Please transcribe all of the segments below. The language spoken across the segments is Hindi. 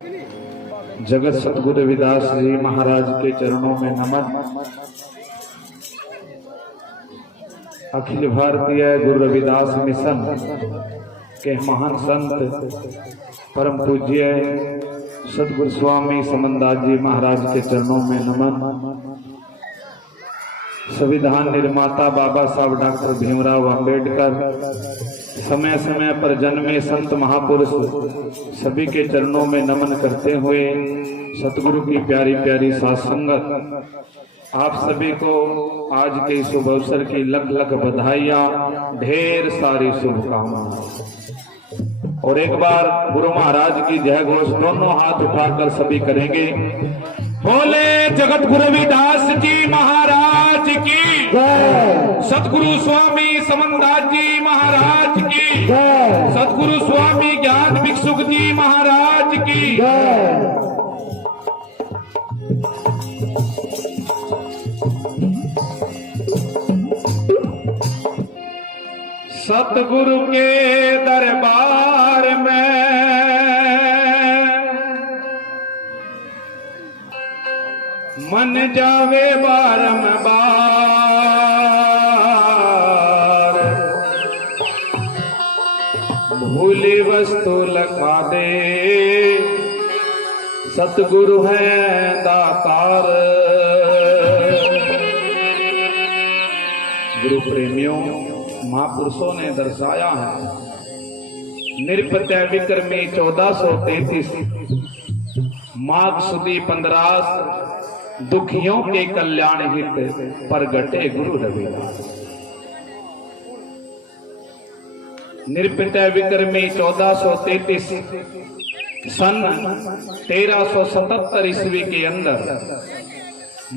जगत सतगुरु रविदास जी महाराज के चरणों में नमन। अखिल भारतीय गुरु रविदास मिशन के महान संत परम पूज्य सतगुरु स्वामी समनदास जी महाराज के चरणों में नमन। संविधान निर्माता बाबा साहब डॉक्टर भीमराव अंबेडकर, समय समय पर जन्मे संत महापुरुष सभी के चरणों में नमन करते हुए सतगुरु की प्यारी प्यारी साथ संगत, आप सभी को आज के शुभ अवसर की लख लख बधाइयां, ढेर सारी शुभकामनाएं। और एक बार गुरु महाराज की जय घोष दोनों हाथ उठाकर सभी करेंगे। बोले जगत गुरु रविदास जी महाराज की, सतगुरु स्वामी समनदास जी महाराज की, सतगुरु स्वामी ज्ञान भिक्षुक जी महाराज की। सतगुरु के दरबार में मन जावे बारंबार, भूली वस्तु लखा दे, सतगुरु है दातार। गुरु प्रेमियों, महापुरुषों ने दर्शाया है निरपत्य विक्रमी 1433 माघ सुदी 15 दुखियों के कल्याण हित प्रगटे गुरु रविदास। निरपत्य विक्रमी 1433 सन 1377 ईस्वी के अंदर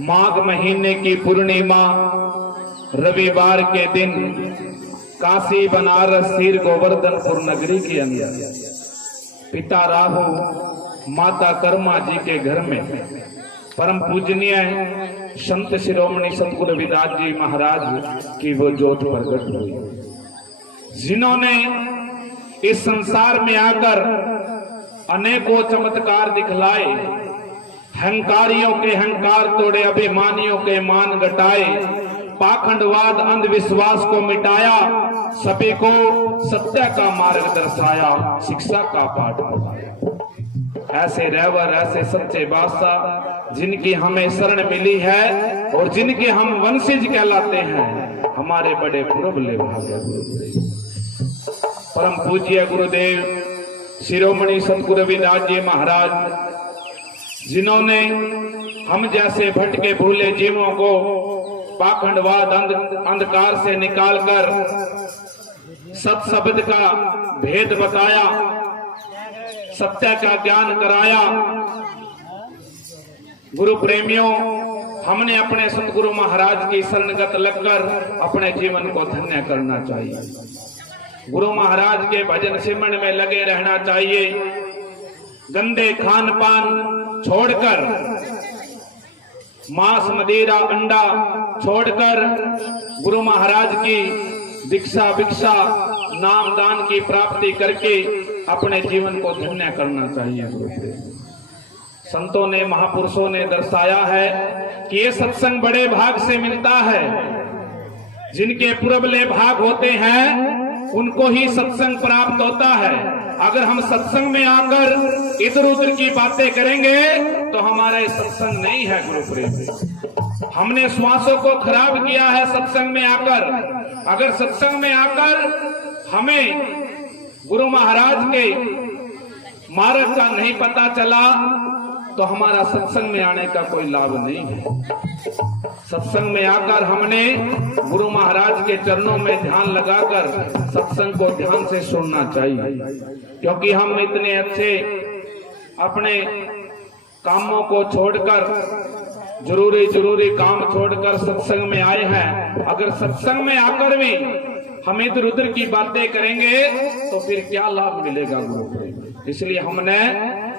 माघ महीने की पूर्णिमा रविवार के दिन काशी बनारस सिर गोवर्धनपुर नगरी के अंदर पिता राहु माता कर्मा जी के घर में परम पूजनीय संत शिरोमणि सतगुरु रविदास जी महाराज की वो ज्योत प्रकट हुई, जिन्होंने इस संसार में आकर अनेकों चमत्कार दिखलाए, हंकारियों के हंकार तोड़े, अभिमानियों के मान घटाए, पाखंडवाद अंधविश्वास को मिटाया, सभी को सत्य का मार्ग दर्शाया, शिक्षा का पाठ पढ़ाया। ऐसे रहवर, ऐसे सच्चे बादशाह जिनकी हमें शरण मिली है और जिनके हम वंशज कहलाते हैं, हमारे बड़े पुरबले भाग्य परम पूज्य गुरुदेव शिरोमणि सतगुरु रविदास जी महाराज, जिन्होंने हम जैसे भटके भूले जीवों को पाखंडवाद अंधकार से निकालकर सत शब्द का भेद बताया, सत्य का ज्ञान कराया। गुरु प्रेमियों, हमने अपने सतगुरु महाराज की शरणगत लगकर अपने जीवन को धन्य करना चाहिए। गुरु महाराज के भजन सिमरन में लगे रहना चाहिए। गंदे खान पान छोड़कर, मांस मदिरा अंडा छोड़कर गुरु महाराज की दीक्षा भिक्षा नाम दान की प्राप्ति करके अपने जीवन को धन्य करना चाहिए। संतों ने, महापुरुषों ने दर्शाया है कि ये सत्संग बड़े भाग से मिलता है। जिनके पुरबले भाग होते हैं उनको ही सत्संग प्राप्त होता है। अगर हम सत्संग में आकर इधर उधर की बातें करेंगे तो हमारे सत्संग नहीं है। गुरु प्रेम, हमने श्वासों को खराब किया है सत्संग में आकर। अगर सत्संग में आकर हमें गुरु महाराज के मार्ग का नहीं पता चला तो हमारा सत्संग में आने का कोई लाभ नहीं है। सत्संग में आकर हमने गुरु महाराज के चरणों में ध्यान लगाकर सत्संग को ध्यान से सुनना चाहिए, क्योंकि हम इतने अच्छे अपने कामों को छोड़कर, जरूरी काम छोड़कर सत्संग में आए हैं। अगर सत्संग में आकर भी हम इधर उधर की बातें करेंगे तो फिर क्या लाभ मिलेगा गुरु प्रेम। इसलिए हमने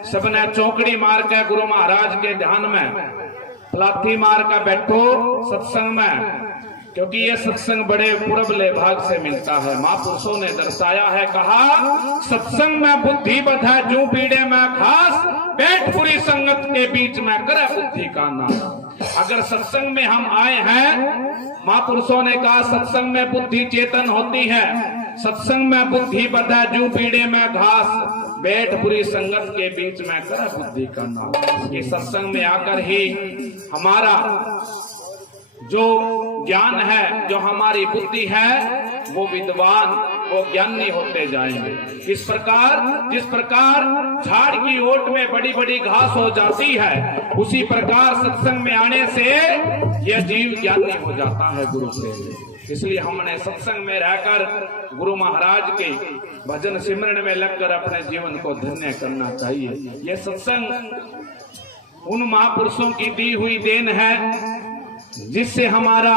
सबने चौकड़ी मार के गुरु महाराज के ध्यान में लाठी मार का बैठो सत्संग में, क्योंकि ये सत्संग बड़े पुरबले भाग से मिलता है। महापुरुषों ने दर्शाया है, कहा सत्संग में बुद्धि बधा जू पीड़े में खास, अगर सत्संग में हम आए हैं, महापुरुषों ने कहा सत्संग में बुद्धि चेतन होती है, सत्संग में बुद्धि बधा जू पीड़े में घास, बैठ बुरी संगत के बीच में कर बुद्धि का नाश। ये सत्संग में आकर ही हमारा जो ज्ञान है, जो हमारी बुद्धि है, वो विद्वान, वो ज्ञानी होते जाएंगे। इस प्रकार जिस प्रकार झाड़ की ओट में बड़ी बड़ी घास हो जाती है, उसी प्रकार सत्संग में आने से यह जीव ज्ञानी हो जाता है गुरु से। इसलिए हमने सत्संग में रहकर गुरु महाराज के भजन सिमरन में लगकर अपने जीवन को धन्य करना चाहिए। यह सत्संग उन महापुरुषों की दी हुई देन है जिससे हमारा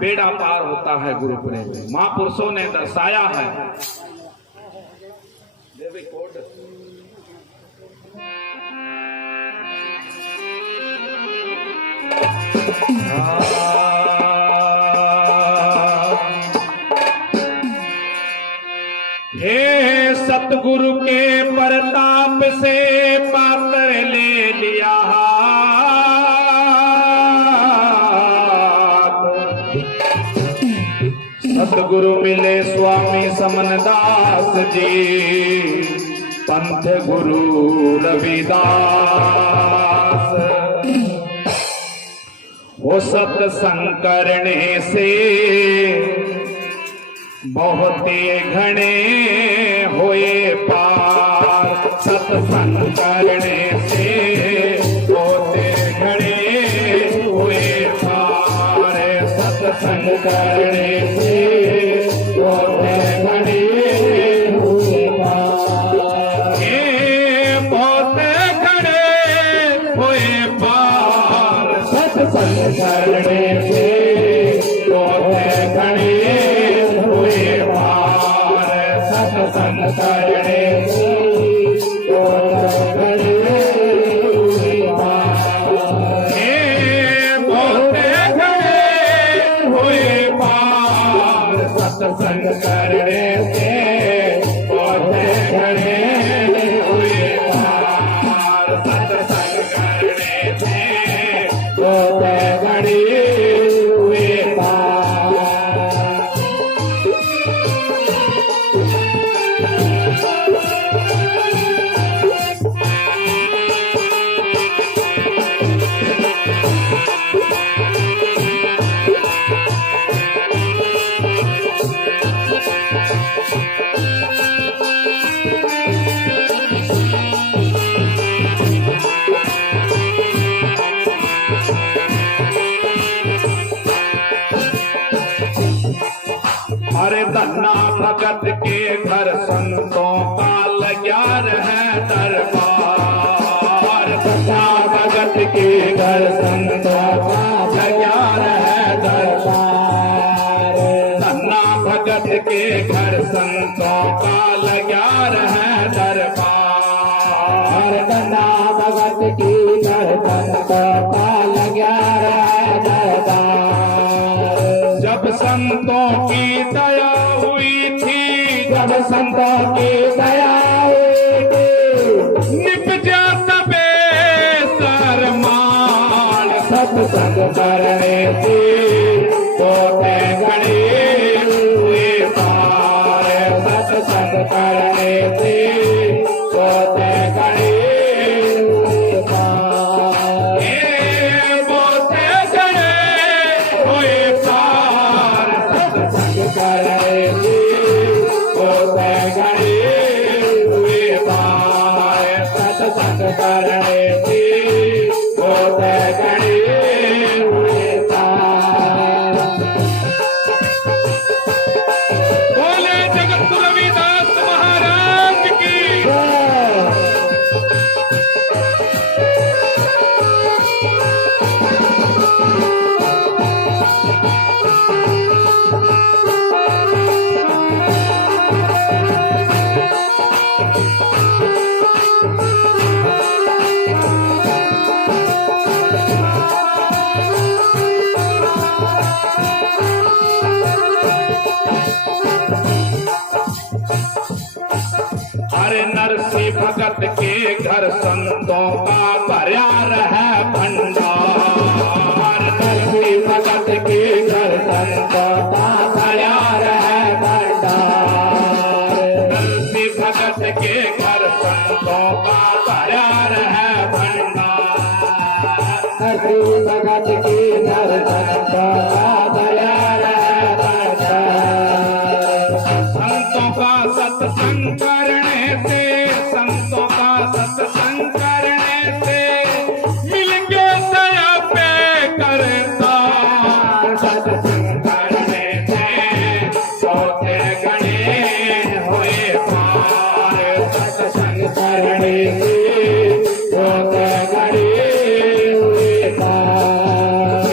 बेड़ा पार होता है। गुरु प्रेम महापुरुषों ने दर्शाया है। हे सतगुरु के प्रताप से पात्र ले लिया, सतगुरु मिले स्वामी समनदास जी, पंथ गुरु रविदास। हो सत्संग करने से बहुत घने हुए पार, सत्संग करने से बहुत घने हुए पार, सत्संग करने से बहुत घने हुए पार, बहुत घने हुए पार, सत्संग करने से बहुत घने हुए पार, सत्संग करने से बहुत घने हुए पार, बहुत घने हुए पार, सत्संग करने से बहुत घने हुए पार, सत्संग करने से बहुत घने हुए पार। अरे धन्ना भगत के घर संतों का लग्या है दरबार, धन्ना भगत के घर संतों का लग्या है दरबार, धन्ना भगत के घर संतों का लग्या है दरबार, धन्ना भगत के घर संतों का लग्या है दरबार। जब संतों की दया हुई थी, जब संतों की दया हुई थी, निप जाता बेसरमान, सत्संग करने से होते घने हुए पार, सत्संग करने से होते घने हुए पार, होते घने हुए पार, सत्संग करने से होते घने हुए पार, सत्संग करने से होते घने हुए पार। बोले जगत रविदास महाराज की। अरे नरसिंह भगत के घर संतों का भर्या रहे भंडार, गणे से होते गणे हुए पार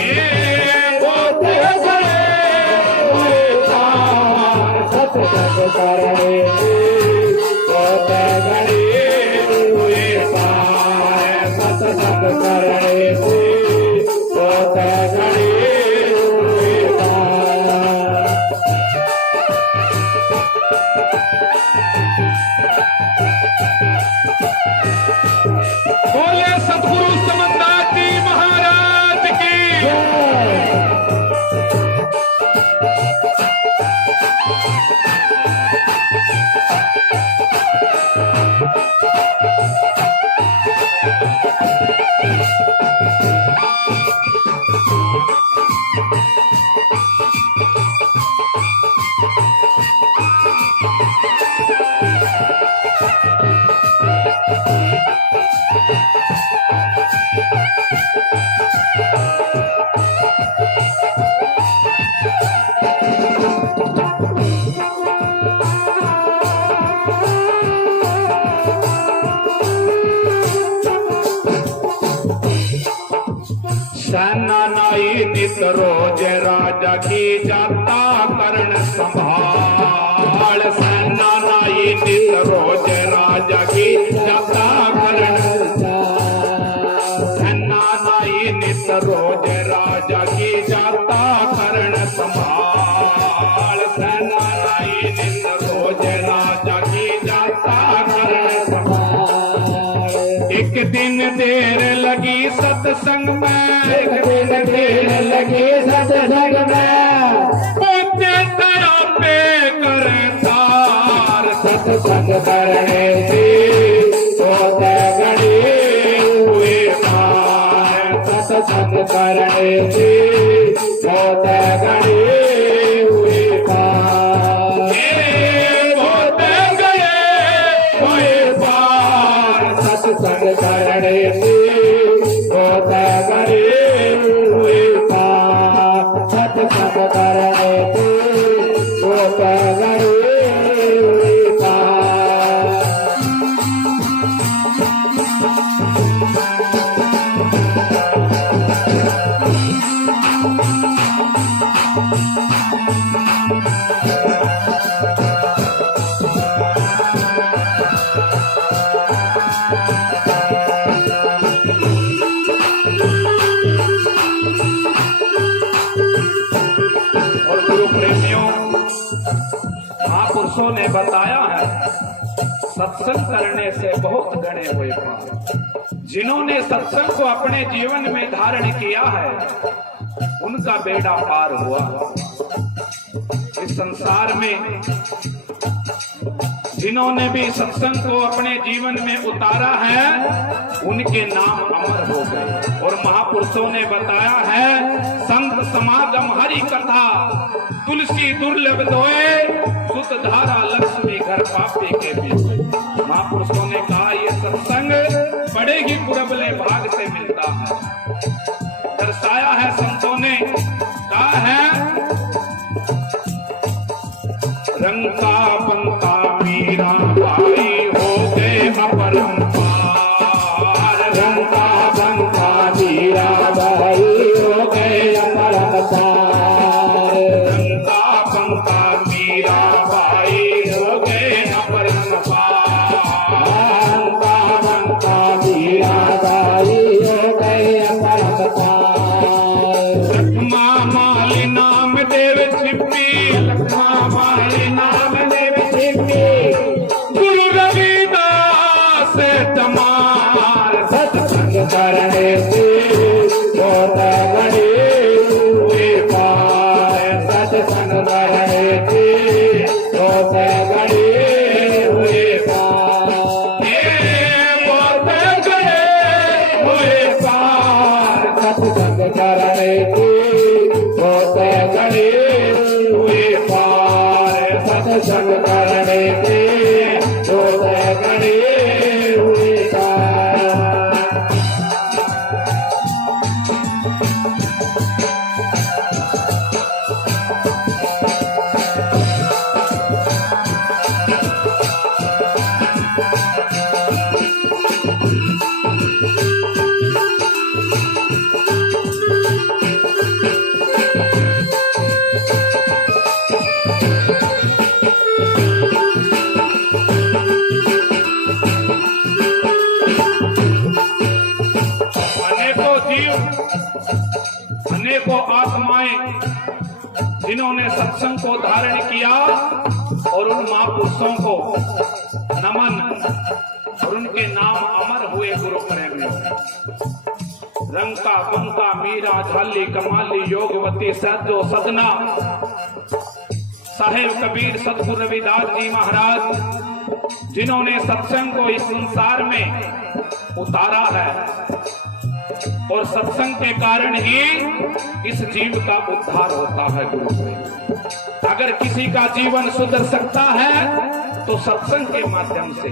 होते गणे हुए पार सत्संग करने से होते गणे हुए पार सत्संग करने से होते गणे हुए पार बोले सतगुरु समन्दास जी महाराज की सेना नाई नित रोज राजा की जाता करण संभाल सेना नाई नित रोज राजा की जाता करण सेना नाई नित रोज राजा की जाता करण संभाल सेना नाई नित रोज राजा की जाता करण संभाल एक दिन देर लगी सत्संग में एक दिन देर लगी सत्संग में पहुंचे दया पे करतार सत्संग करने से होते गणे हुए पार सत्संग करने से होते गणे हुए पार होते गए हुए पार सत्संग करने से होते गणे हुए पार सत्संग करने से होते गणे हुए पार और गुरु प्रेमियों महापुरुषों ने बताया है सत्संग करने से बहुत गणे हुए पार जिन्होंने सत्संग को अपने जीवन में धारण किया है उनका बेड़ा पार हुआ इस संसार में जिन्होंने भी सत्संग को अपने जीवन में उतारा है उनके नाम अमर हो गए और महापुरुषों ने बताया है संत समागम हरि कथा तुलसी दुर्लभ दोए सुत धारा लक्ष्मी घर पापी के बीच महापुरुषों ने कहा ये सत्संग बड़े ही पुरबले भाग से मिलता है दर्शाया है संतों ने कहा है रंका पंका मीरा भाई हो गए अपरंपार रंका बंका मीरा भाई हो गए अपरंपार रंका पंका मीरा भाई हो गए अपरंपार रंका बंका मीरा भाई हो गए अपरंपार लखमा माली नाम देव छिपी लखमा माली नाम देव छिपी गुरु रविदास तमार सत्संग करने से होते गणे हुए पार सत्संग करने से होते गणे हुए पार होते गए हुए पार सत्संग करने से होते गणे हुए पार सत्संग करने से होते गणे हुए पार सत्संग को धारण किया और उन महापुरुषों को नमन और उनके नाम अमर हुए गुरु प्रेम में। रंका पंका मीरा झाली कमाली योगवती सहजो सदना साहेब कबीर सतगुरु रविदास जी महाराज जिन्होंने सत्संग को इस संसार में उतारा है और सत्संग के कारण ही इस जीव का उद्धार होता है गुरु प्रेम। अगर किसी का जीवन सुधर सकता है तो सत्संग के माध्यम से,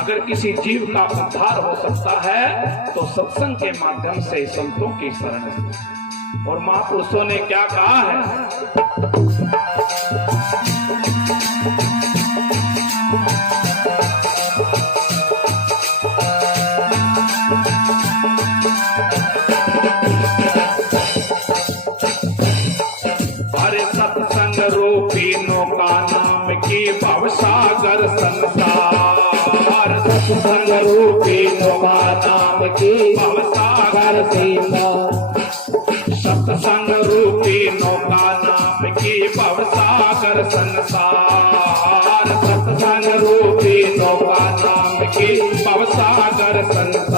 अगर किसी जीव का उद्धार हो सकता है तो सत्संग के माध्यम से, संतों की शरण से। और महापुरुषों ने क्या कहा है? हरे सत्संग रूपी नौका नाम की भवसागर संसार, सत्संग रूपी नौका नाम की भवसागर संसार, सत्संग रूपी नौका नाम की भवसागर संसार, सत्संग रूपी नौका नाम की भवसागर संसार।